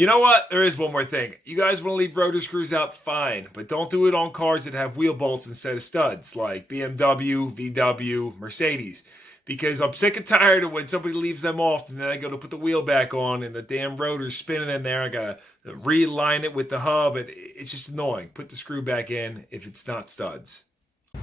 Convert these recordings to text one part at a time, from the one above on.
You know what? There is one more thing. You guys want to leave rotor screws out, fine, but don't do it on cars that have wheel bolts instead of studs, like BMW, VW, Mercedes. Because I'm sick and tired of when somebody leaves them off and then I go to put the wheel back on and the damn rotor's spinning in there. I gotta realign it with the hub, and it's just annoying. Put the screw back in if it's not studs.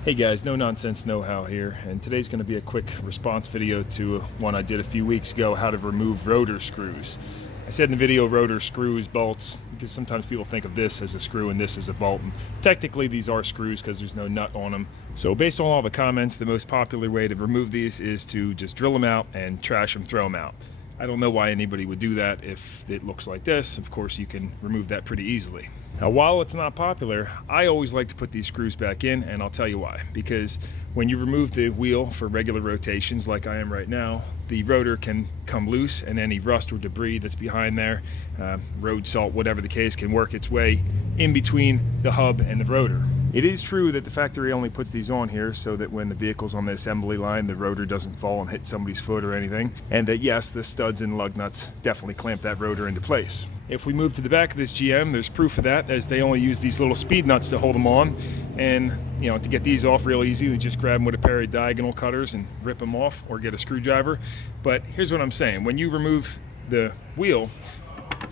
Hey guys, no nonsense know-how here, and today's going to be a quick response video to one I did a few weeks ago, how to remove rotor screws. I said in the video rotor screws, bolts, because sometimes people think of this as a screw and this as a bolt, and technically these are screws because there's no nut on them. So based on all the comments, the most popular way to remove these is to just drill them out and trash them, throw them out. I don't know why anybody would do that if it looks like this. Of course, you can remove that pretty easily. Now, while it's not popular, I always like to put these screws back in, and I'll tell you why. Because when you remove the wheel for regular rotations, like I am right now, the rotor can come loose, and any rust or debris that's behind there, road salt, whatever the case, can work its way in between the hub and the rotor. It is true that the factory only puts these on here so that when the vehicle's on the assembly line, the rotor doesn't fall and hit somebody's foot or anything, and that yes, the studs and lug nuts definitely clamp that rotor into place. If we move to the back of this GM, there's proof of that, as they only use these little speed nuts to hold them on. And you know, to get these off real easy, we just grab them with a pair of diagonal cutters and rip them off, or get a screwdriver. But here's what I'm saying: when you remove the wheel,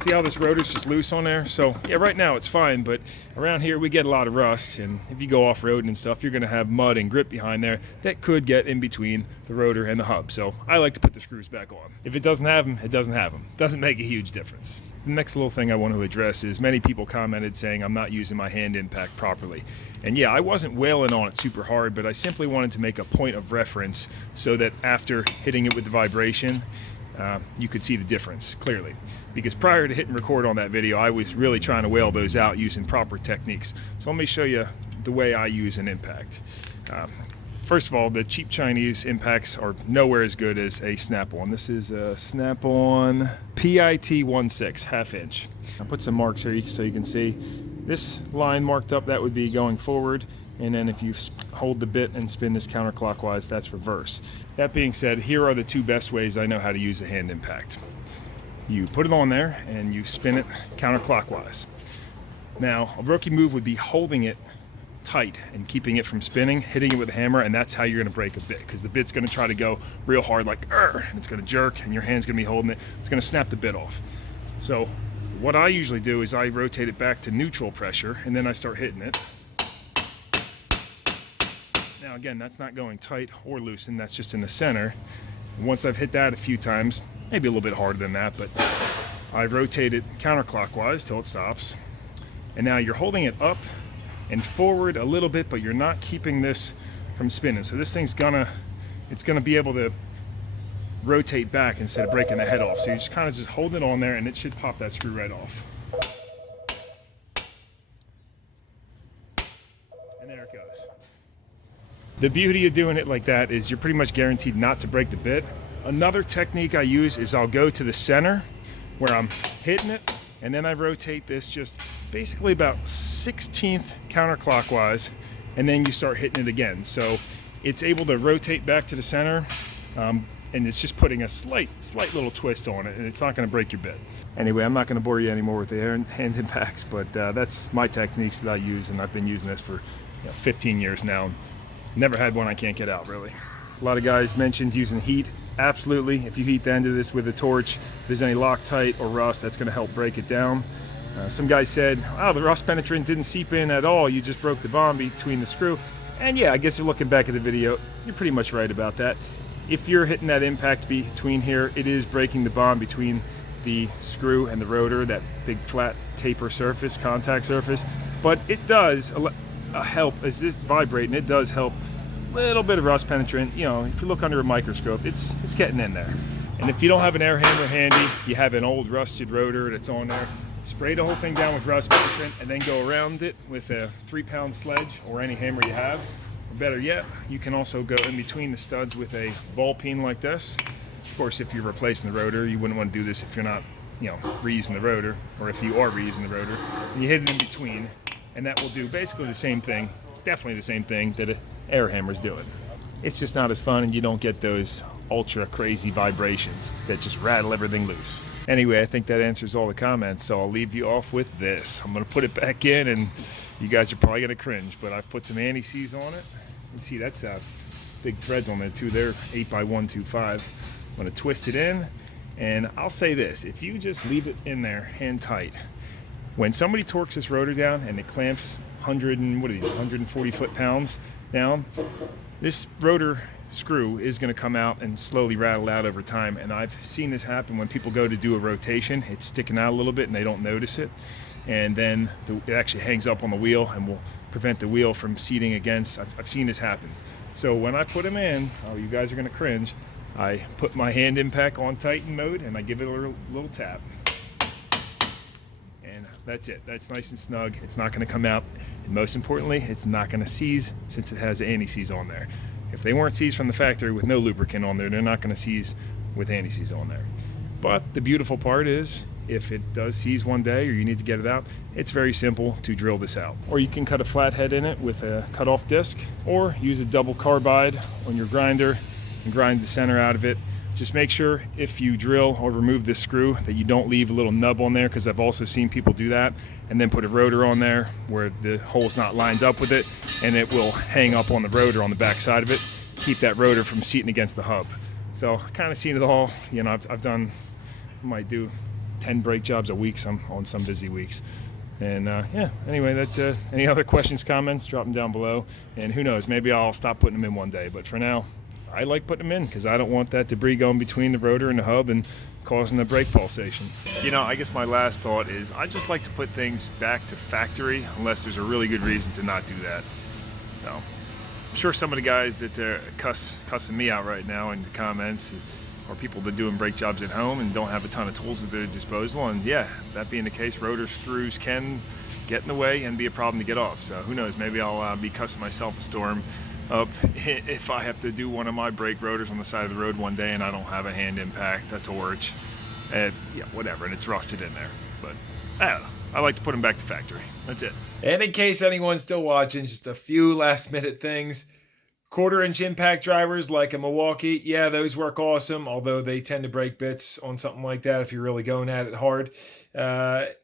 see how this rotor's just loose on there? So yeah, right now it's fine, but around here we get a lot of rust, and if you go off-road and stuff, you're gonna have mud and grit behind there that could get in between the rotor and the hub. So I like to put the screws back on. If it doesn't have them, it doesn't have them. Doesn't make a huge difference. The next little thing I want to address is many people commented saying I'm not using my hand impact properly. And yeah, I wasn't wailing on it super hard, but I simply wanted to make a point of reference so that after hitting it with the vibration, you could see the difference clearly. Because prior to hitting record on that video, I was really trying to wail those out using proper techniques. So let me show you the way I use an impact. First of all, the cheap Chinese impacts are nowhere as good as a Snap-on. This is a Snap-on PIT 16 half inch. I'll put some marks here so you can see. This line marked up, that would be going forward. And then if you hold the bit and spin this counterclockwise, that's reverse. That being said, here are the two best ways I know how to use a hand impact. You put it on there and you spin it counterclockwise. Now, a rookie move would be holding it tight and keeping it from spinning, hitting it with a hammer, and that's how you're going to break a bit, because the bit's going to try to go real hard like and it's going to jerk, and your hand's going to be holding it. It's going to snap the bit off. So what I usually do is I rotate it back to neutral pressure, and then I start hitting it. Now again, that's not going tight or loose, and that's just in the center. And once I've hit that a few times, maybe a little bit harder than that, but I rotate it counterclockwise till it stops. And now you're holding it up and forward a little bit, but you're not keeping this from spinning. So this thing's gonna be able to rotate back instead of breaking the head off. So you just kind of just hold it on there, and it should pop that screw right off. And there it goes. The beauty of doing it like that is you're pretty much guaranteed not to break the bit. Another technique I use is I'll go to the center where I'm hitting it, and then I rotate this just basically about 1/16 counterclockwise, and then you start hitting it again. So it's able to rotate back to the center, and it's just putting a slight little twist on it, and it's not going to break your bit. Anyway, I'm not going to bore you anymore with the hand impacts, but that's my techniques that I use, and I've been using this for 15 years now. Never had one I can't get out, really. A lot of guys mentioned using heat. Absolutely. If you heat the end of this with a torch, if there's any Loctite or rust, that's going to help break it down. Some guys said, oh, the rust penetrant didn't seep in at all, you just broke the bond between the screw. And yeah, I guess you're looking back at the video, you're pretty much right about that. If you're hitting that impact between here, it is breaking the bond between the screw and the rotor, that big flat taper surface, contact surface. But it does help, as this vibrating, it does help a little bit of rust penetrant. You know, if you look under a microscope, it's getting in there. And if you don't have an air hammer handy, you have an old rusted rotor that's on there, spray the whole thing down with rust penetrant and then go around it with a 3-pound sledge or any hammer you have. Or better yet, you can also go in between the studs with a ball peen like this. Of course, if you're replacing the rotor, you wouldn't want to do this if you're not, reusing the rotor, or if you are reusing the rotor. And you hit it in between, and that will do basically the same thing, definitely the same thing that an air hammer is doing. It's just not as fun, and you don't get those ultra crazy vibrations that just rattle everything loose. Anyway, I think that answers all the comments, so I'll leave you off with this. I'm going to put it back in, and you guys are probably going to cringe, but I've put some anti-seize on it. You see, that's big threads on there too. They're 8x125. I'm going to twist it in, and I'll say this. If you just leave it in there hand tight, when somebody torques this rotor down and it clamps 140 foot-pounds down, this rotor screw is going to come out and slowly rattle out over time. And I've seen this happen when people go to do a rotation. It's sticking out a little bit and they don't notice it, and then it actually hangs up on the wheel and will prevent the wheel from seating against. I've seen this happen. So when I put them in, oh, you guys are going to cringe, I put my hand impact on Titan mode and I give it a little tap. And that's it. That's nice and snug. It's not going to come out. And most importantly, it's not going to seize since it has anti-seize on there. If they weren't seized from the factory with no lubricant on there, they're not going to seize with anti-seize on there. But the beautiful part is, if it does seize one day or you need to get it out, it's very simple to drill this out. Or you can cut a flathead in it with a cut-off disc, or use a double carbide on your grinder and grind the center out of it. Just make sure if you drill or remove this screw that you don't leave a little nub on there, because I've also seen people do that and then put a rotor on there where the hole's not lined up with it, and it will hang up on the rotor on the back side of it, keep that rotor from seating against the hub. So kind of seen it all. You know, I've done, I might do 10 brake jobs a week on some busy weeks. And yeah, anyway, any other questions, comments, drop them down below. And who knows, maybe I'll stop putting them in one day. But for now, I like putting them in because I don't want that debris going between the rotor and the hub and causing a brake pulsation. You know, I guess my last thought is I just like to put things back to factory unless there's a really good reason to not do that. So I'm sure some of the guys that are cussing me out right now in the comments are people that are doing brake jobs at home and don't have a ton of tools at their disposal. And yeah, that being the case, rotor screws can get in the way and be a problem to get off. So who knows, maybe I'll be cussing myself a storm up if I have to do one of my brake rotors on the side of the road one day and I don't have a hand impact, a torch, yeah, whatever, and it's rusted in there. But I don't know. I like to put them back to factory. That's it. And in case anyone's still watching, just a few last minute things. 1/4-inch impact drivers like a Milwaukee, yeah, those work awesome, although they tend to break bits on something like that if you're really going at it hard.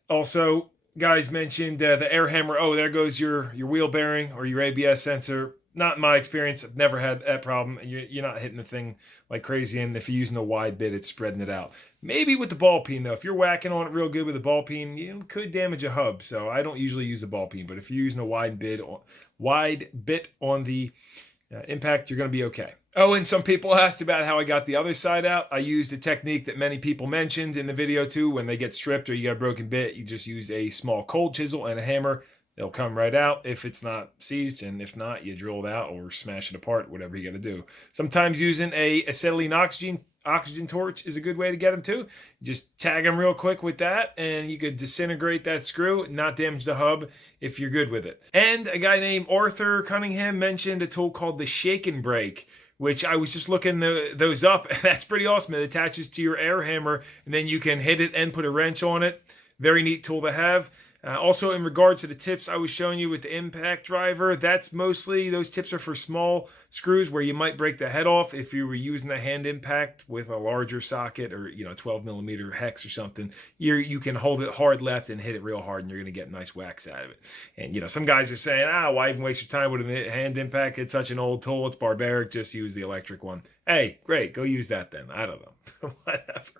Also, guys mentioned the air hammer. Oh, there goes your wheel bearing or your ABS sensor. Not in my experience. I've never had that problem. You're not hitting the thing like crazy, and if you're using a wide bit, it's spreading it out. Maybe with the ball peen, though. If you're whacking on it real good with a ball peen, you could damage a hub. So I don't usually use a ball peen, but if you're using a wide bit on the impact, you're going to be okay. Oh, and some people asked about how I got the other side out. I used a technique that many people mentioned in the video too. When they get stripped or you got a broken bit, you just use a small cold chisel and a hammer. They'll come right out if it's not seized, and if not, you drill it out or smash it apart, whatever you got to do. Sometimes using a acetylene oxygen torch is a good way to get them too. Just tag them real quick with that, and you could disintegrate that screw, not damage the hub if you're good with it. And a guy named Arthur Cunningham mentioned a tool called the Shake and Brake, which I was just looking those up, and that's pretty awesome. It attaches to your air hammer, and then you can hit it and put a wrench on it. Very neat tool to have. Also, in regards to the tips I was showing you with the impact driver, that's mostly, those tips are for small screws where you might break the head off if you were using a hand impact with a larger socket or 12 millimeter hex or something. You can hold it hard left and hit it real hard, and you're going to get nice whacks out of it. And some guys are saying, why even waste your time with a hand impact? It's such an old tool, it's barbaric, just use the electric one. Hey, great, go use that then. I don't know. Whatever.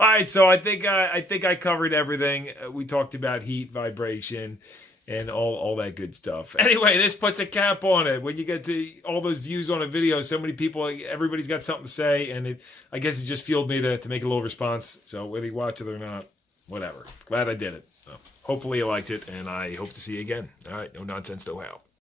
All right, so I think I covered everything. We talked about heat, vibration, and all that good stuff. Anyway, this puts a cap on it. When you get to all those views on a video, so many people, everybody's got something to say, and I guess it just fueled me to make a little response. So whether you watch it or not, whatever. Glad I did it. So hopefully you liked it, and I hope to see you again. All right, no nonsense, no how.